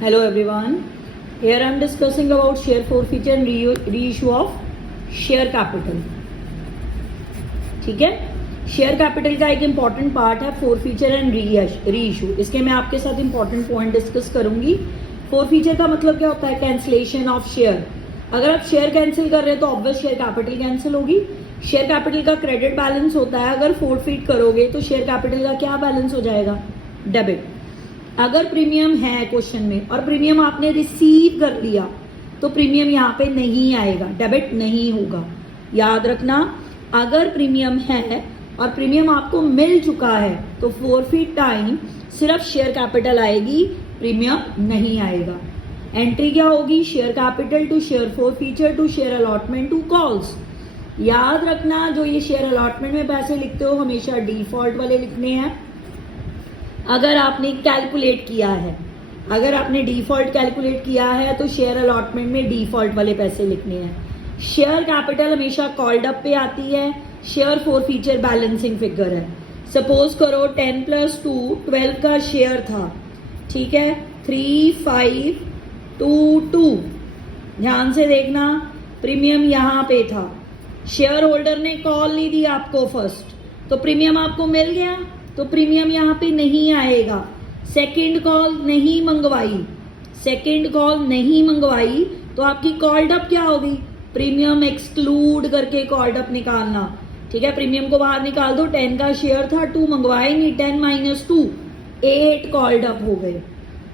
Hello everyone. Here I am discussing about share forfeiture and reissue of share capital. ठीक है, share capital का एक important part है forfeiture and reissue. इसके मैं आपके साथ इम्पॉर्टेंट पॉइंट डिस्कस करूंगी. फोरफीचर का मतलब क्या होता है? Cancellation of share. अगर आप शेयर कैंसिल कर रहे हैं तो ऑब्वियस शेयर कैपिटल कैंसिल होगी. शेयर कैपिटल का क्रेडिट बैलेंस होता है, अगर फोरफीट करोगे तो शेयर कैपिटल का क्या बैलेंस हो जाएगा? डेबिट. अगर प्रीमियम है क्वेश्चन में और प्रीमियम आपने रिसीव कर लिया तो प्रीमियम यहाँ पे नहीं आएगा, डेबिट नहीं होगा. याद रखना, अगर प्रीमियम है और प्रीमियम आपको मिल चुका है तो फोरफीट टाइम सिर्फ शेयर कैपिटल आएगी, प्रीमियम नहीं आएगा. एंट्री क्या होगी? Share capital to share forfeiture to share allotment to calls. याद रखना, जो ये शेयर अलॉटमेंट में पैसे लिखते हो हमेशा डिफॉल्ट वाले लिखने हैं. अगर आपने कैलकुलेट किया है, अगर आपने डिफॉल्ट कैलकुलेट किया है तो शेयर अलॉटमेंट में डिफॉल्ट वाले पैसे लिखने हैं. शेयर कैपिटल हमेशा कॉल्ड अप पे आती है. शेयर फॉरफीचर बैलेंसिंग फिगर है. सपोज करो 10 + 2 12 का शेयर था, ठीक है. 3 5 2 2. ध्यान से देखना, प्रीमियम यहाँ पे था. शेयर होल्डर ने कॉल नहीं दी आपको फर्स्ट, तो प्रीमियम आपको मिल गया, तो प्रीमियम यहाँ पे नहीं आएगा. सेकंड कॉल नहीं मंगवाई, सेकंड कॉल नहीं मंगवाई तो आपकी कॉल्ड अप क्या होगी? प्रीमियम एक्सक्लूड करके कॉल्ड अप निकालना. ठीक है, प्रीमियम को बाहर निकाल दो. 10 का शेयर था, 2 मंगवाए नहीं, 10 - 2 8 कॉल्ड अप हो गए.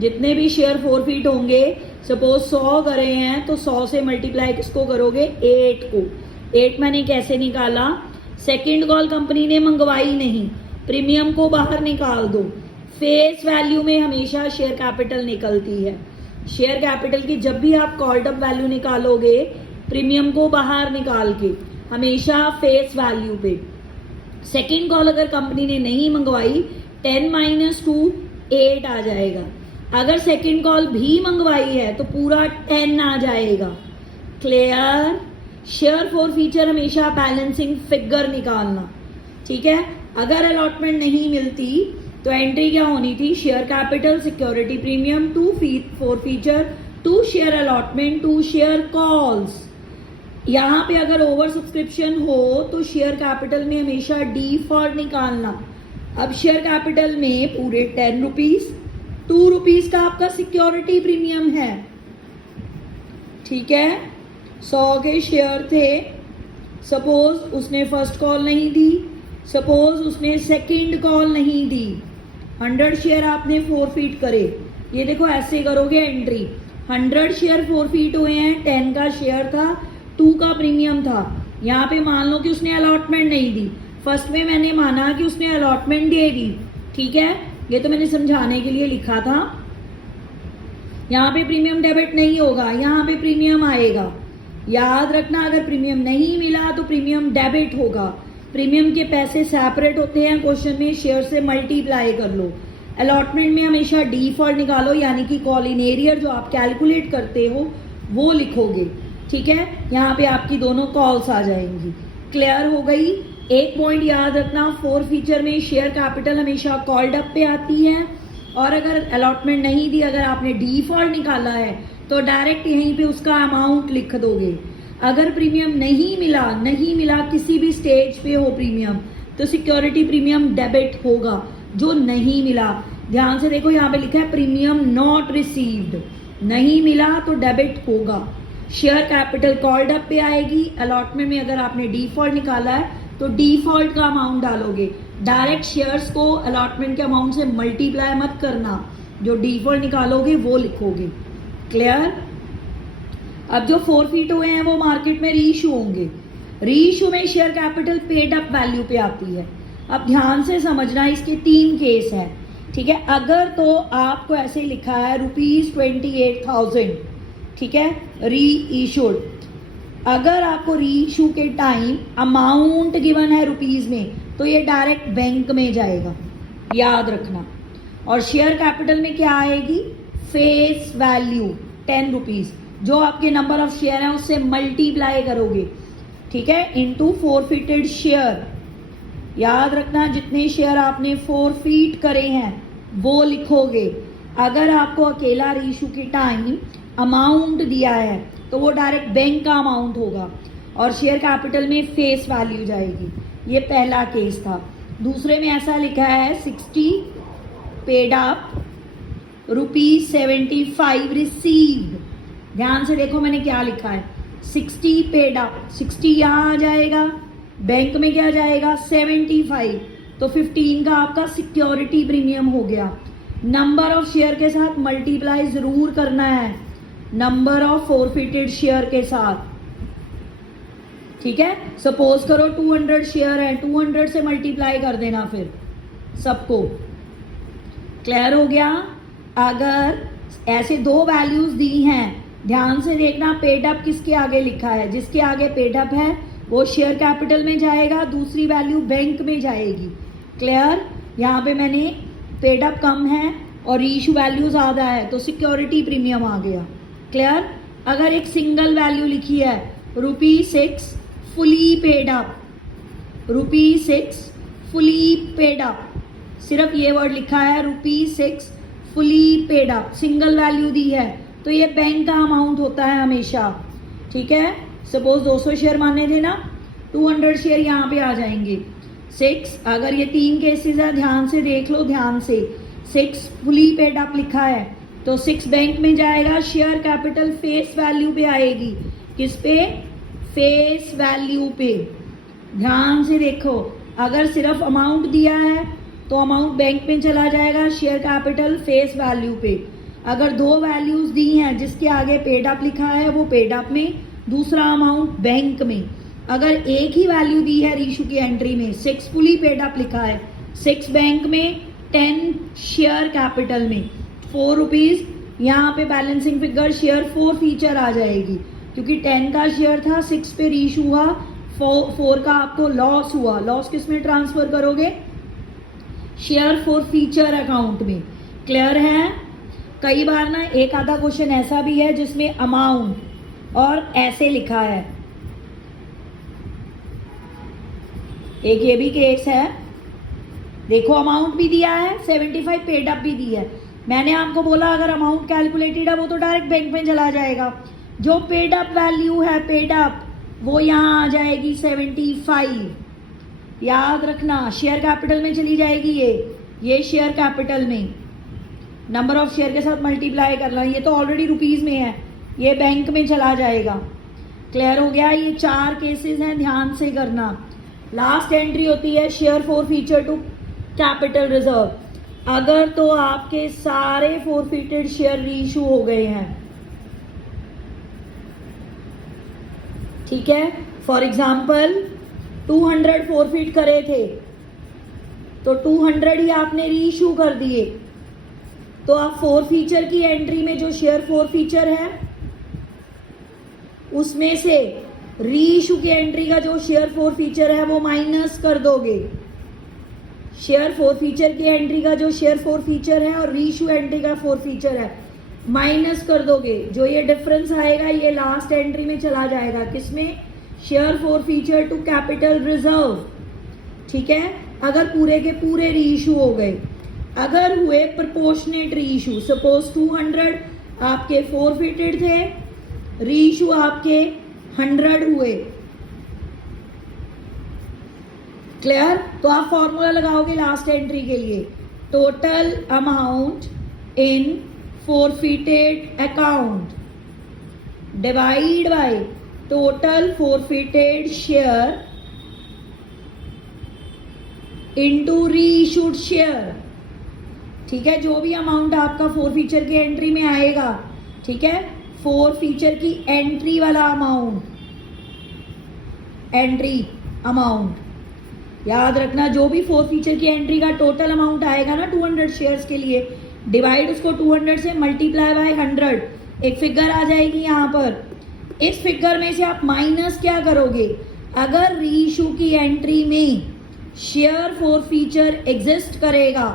जितने भी शेयर फोरफीट होंगे, सपोज 100 करे हैं तो 100 से मल्टीप्लाई किसको करोगे? 8 को. 8 मैंने कैसे निकाला? सेकंड कॉल कंपनी ने मंगवाई नहीं, प्रीमियम को बाहर निकाल दो. फेस वैल्यू में हमेशा शेयर कैपिटल निकलती है. शेयर कैपिटल की जब भी आप कॉल्ड अप वैल्यू निकालोगे प्रीमियम को बाहर निकाल के, हमेशा फेस वैल्यू पे. सेकंड कॉल अगर कंपनी ने नहीं मंगवाई, 10 - 2 8 आ जाएगा. अगर सेकंड कॉल भी मंगवाई है तो पूरा 10 आ जाएगा. क्लियर? शेयर फॉरफीचर हमेशा बैलेंसिंग फिगर निकालना. ठीक है, अगर अलॉटमेंट नहीं मिलती तो एंट्री क्या होनी थी? Share capital security premium to forfeiture to share allotment to share calls. यहाँ पे अगर ओवर सब्सक्रिप्शन हो तो शेयर कैपिटल में हमेशा डिफॉल्ट निकालना. अब शेयर कैपिटल में पूरे 10 रुपीज, 2 रुपीज का आपका सिक्योरिटी प्रीमियम है. ठीक है, 100 के शेयर थे. सपोज उसने फर्स्ट कॉल नहीं दी, सपोज उसने सेकंड कॉल नहीं दी, 100 शेयर आपने फोरफीट करे. ये देखो ऐसे करोगे एंट्री. 100 शेयर फोरफीट हुए हैं, 10 का शेयर था, 2 का प्रीमियम था. यहाँ पे मान लो कि उसने अलॉटमेंट नहीं दी. फर्स्ट में मैंने माना कि उसने अलॉटमेंट दे दी. ठीक है, ये तो मैंने समझाने के लिए लिखा था. यहाँ पे प्रीमियम डेबिट नहीं होगा, यहाँ पे प्रीमियम आएगा. याद रखना, अगर प्रीमियम नहीं मिला तो प्रीमियम डेबिट होगा. प्रीमियम के पैसे सेपरेट होते हैं क्वेश्चन में, शेयर से मल्टीप्लाई कर लो. अलॉटमेंट में हमेशा डिफॉल्ट निकालो, यानी कि कॉल इन एरियर जो आप कैलकुलेट करते हो वो लिखोगे. ठीक है, यहाँ पे आपकी दोनों कॉल्स आ जाएंगी. क्लियर हो गई? एक पॉइंट याद रखना, फोरफीचर में शेयर कैपिटल हमेशा कॉल्ड अप पे आती है, और अगर अलॉटमेंट नहीं दी, अगर आपने डिफॉल्ट निकाला है तो डायरेक्ट यहीं पे उसका अमाउंट लिख दोगे. अगर प्रीमियम नहीं मिला किसी भी स्टेज पे हो प्रीमियम, तो सिक्योरिटी प्रीमियम डेबिट होगा. जो नहीं मिला, ध्यान से देखो, यहाँ पे लिखा है प्रीमियम नॉट रिसीव्ड, नहीं मिला तो डेबिट होगा. शेयर कैपिटल कॉल्ड अप पे आएगी. अलॉटमेंट में अगर आपने डिफॉल्ट निकाला है तो डिफॉल्ट का अमाउंट डालोगे. डायरेक्ट शेयर्स को अलॉटमेंट के अमाउंट से मल्टीप्लाई मत करना, जो डिफॉल्ट निकालोगे वो लिखोगे. क्लियर? अब जो फोरफीट हुए हैं वो मार्केट में रीइशू होंगे. रीइशू में share capital paid up value पे आती है. अब ध्यान से समझना, इसके 3 केस हैं. ठीक है, अगर तो आपको ऐसे लिखा है ₹28,000, ठीक है, रीइशूड. अगर आपको रीइशू के टाइम अमाउंट गिवन है रुपीज में तो ये डायरेक्ट बैंक में जाएगा, याद रखना. और शेयर कैपिटल में क्या आएगी? फेस वैल्यू 10 रुपीज, जो आपके नंबर ऑफ शेयर है उससे मल्टीप्लाई करोगे. ठीक है, इनटू फोरफीटेड शेयर. याद रखना, जितने शेयर आपने फोरफीट करे हैं वो लिखोगे. अगर आपको अकेला रीइशू के टाइम अमाउंट दिया है तो वो डायरेक्ट बैंक का अमाउंट होगा और शेयर कैपिटल में फेस वैल्यू जाएगी। ये पहला केस था। दूसरे में ऐसा लिखा है 60 पेड अप, ₹75 रिसीव्ड। ध्यान से देखो मैंने क्या लिखा है, 60 पेड अप, 60 यहाँ आ जाएगा, बैंक में क्या जाएगा 75, तो 15 का आपका सिक्योरिटी प्रीमियम हो गया। नंबर ऑफ शेयर के साथ मल्टीप्लाई जरूर करना है, नंबर ऑफ फॉरफिटेड शेयर के साथ, ठीक है। सपोज करो 200 शेयर है, 200 से मल्टीप्लाई कर देना फिर सबको। क्लियर हो गया। अगर ऐसे दो वैल्यूज दी हैं, ध्यान से देखना, पेड अप किसके आगे लिखा है, जिसके आगे पेड अप है वो शेयर कैपिटल में जाएगा, दूसरी वैल्यू बैंक में जाएगी। क्लियर। यहाँ पे मैंने पेड अप कम है और रीइशू वैल्यू ज़्यादा है तो सिक्योरिटी प्रीमियम आ गया। क्लियर। अगर एक सिंगल वैल्यू लिखी है ₹6 fully paid up, ₹6 fully paid up, सिर्फ ये वर्ड लिखा है ₹6 fully paid up, single value दी है तो ये बैंक का अमाउंट होता है हमेशा, ठीक है। सपोज 200 शेयर माने थे ना, 200 शेयर यहाँ पे आ जाएंगे। 6, अगर ये 3 केसेस है, ध्यान से देख लो, ध्यान से, 6 फुली पेड अप लिखा है तो 6 बैंक में जाएगा, शेयर कैपिटल फेस वैल्यू पे आएगी। किस पे? फेस वैल्यू पे। ध्यान से देखो, अगर सिर्फ अमाउंट दिया है तो अमाउंट बैंक में चला जाएगा, शेयर कैपिटल फेस वैल्यू पे। अगर दो वैल्यूज दी हैं, जिसके आगे पेड अप लिखा है वो पेड अप में, दूसरा अमाउंट बैंक में। अगर एक ही वैल्यू दी है रीइशू की एंट्री में, 6 फुली पेड अप लिखा है, 6 बैंक में, 10 शेयर कैपिटल में, ₹4, यहाँ पे बैलेंसिंग फिगर शेयर 4 फीचर आ जाएगी क्योंकि 10 का शेयर था, 6 पे रीइशू हुआ, 4 का आपको लॉस हुआ। लॉस किस में ट्रांसफर करोगे? शेयर 4 फीचर अकाउंट में। क्लियर है। कई बार ना एक आधा क्वेश्चन ऐसा भी है जिसमें अमाउंट और ऐसे लिखा है, एक ये भी केस है, देखो अमाउंट भी दिया है, 75 पेड अप भी दी है। मैंने आपको बोला अगर अमाउंट कैलकुलेटेड है वो तो डायरेक्ट बैंक में चला जाएगा, जो पेड अप वैल्यू है पेड अप वो यहाँ आ जाएगी 75। याद रखना, शेयर कैपिटल में चली जाएगी ये शेयर कैपिटल में, नंबर ऑफ शेयर के साथ मल्टीप्लाई करना, ये तो ऑलरेडी रुपीज में है, ये बैंक में चला जाएगा। क्लियर हो गया। ये 4 केसेस हैं, ध्यान से करना। लास्ट एंट्री होती है share 4 feature to capital reserve. अगर तो आपके सारे फॉरफिटेड शेयर रीइशू हो गए हैं, ठीक है। फॉर एग्जाम्पल 200 फॉरफिट करे थे तो 200 ही आपने रीइशू कर दिए, तो आप 4 फीचर की एंट्री में जो शेयर 4 फीचर है उसमें से रीइशू की एंट्री का जो शेयर 4 फीचर है वो माइनस कर दोगे। शेयर 4 फीचर की एंट्री का जो शेयर 4 फीचर है और रीइशू एंट्री का 4 फीचर है माइनस कर दोगे। जो ये डिफरेंस आएगा ये लास्ट एंट्री में चला जाएगा, किसमें? Share 4 feature to capital reserve, ठीक है। अगर पूरे के पूरे रीइशू हो गए, अगर हुए प्रोपोर्शनेट रीइशू, सपोज 200 आपके फॉरफिटेड थे, रीइशू आपके 100 हुए। क्लियर। तो आप फॉर्मूला लगाओगे लास्ट एंट्री के लिए, total amount in forfeited account divide by total forfeited share into reissued share, ठीक है। जो भी अमाउंट आपका 4 फीचर की एंट्री में आएगा, ठीक है, 4 फीचर की एंट्री वाला अमाउंट, एंट्री अमाउंट याद रखना, जो भी 4 फीचर की एंट्री का टोटल अमाउंट आएगा ना 200 शेयर्स के लिए, डिवाइड उसको 200 से मल्टीप्लाई बाय 100, एक फिगर आ जाएगी यहाँ पर। इस फिगर में से आप माइनस क्या करोगे? अगर रीइशू की एंट्री में शेयर 4 फीचर एग्जिस्ट करेगा,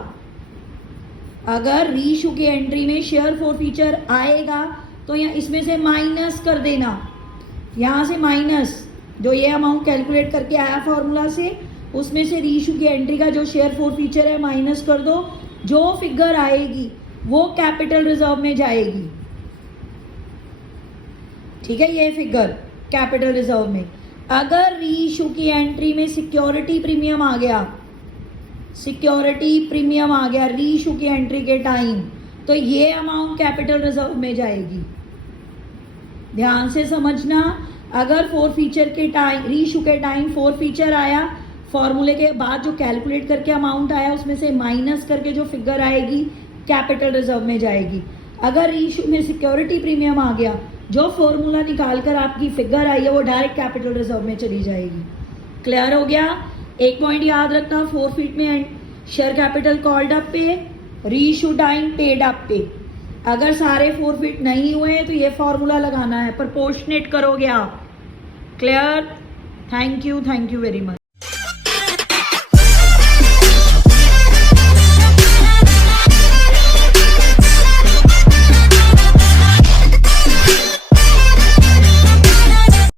अगर रीइशू की एंट्री में शेयर 4 फीचर आएगा तो यहाँ इसमें से माइनस कर देना, यहाँ से माइनस, जो ये अमाउंट कैलकुलेट करके आया फॉर्मूला से, उसमें से रीइशू की एंट्री का जो शेयर 4 फीचर है माइनस कर दो। जो फिगर आएगी वो कैपिटल रिजर्व में जाएगी। ठीक है, ये फिगर कैपिटल रिजर्व में। अगर री इशू की एंट्री में सिक्योरिटी प्रीमियम आ गया, सिक्योरिटी प्रीमियम आ गया री इशू की एंट्री के टाइम, तो ये अमाउंट कैपिटल रिजर्व में जाएगी। ध्यान से समझना, अगर फोर फीचर के टाइम, री इशू के टाइम फोर फीचर आया, फॉर्मूले के बाद जो कैलकुलेट करके अमाउंट आया उसमें से माइनस करके जो फिगर आएगी कैपिटल रिजर्व में जाएगी। अगर री इशू में सिक्योरिटी प्रीमियम आ गया, जो फॉर्मूला निकाल कर आपकी फिगर आई है वो डायरेक्ट कैपिटल रिजर्व में चली जाएगी। क्लियर हो गया? एक पॉइंट याद रखना, फोरफीट में शेयर कैपिटल कॉल्ड अप पे, री इशू टाइम पेड अप पे। अगर सारे फोरफीट नहीं हुए तो ये फॉर्मूला लगाना है, प्रोपोर्शनेट करोगे आप। Clear? Thank you very much.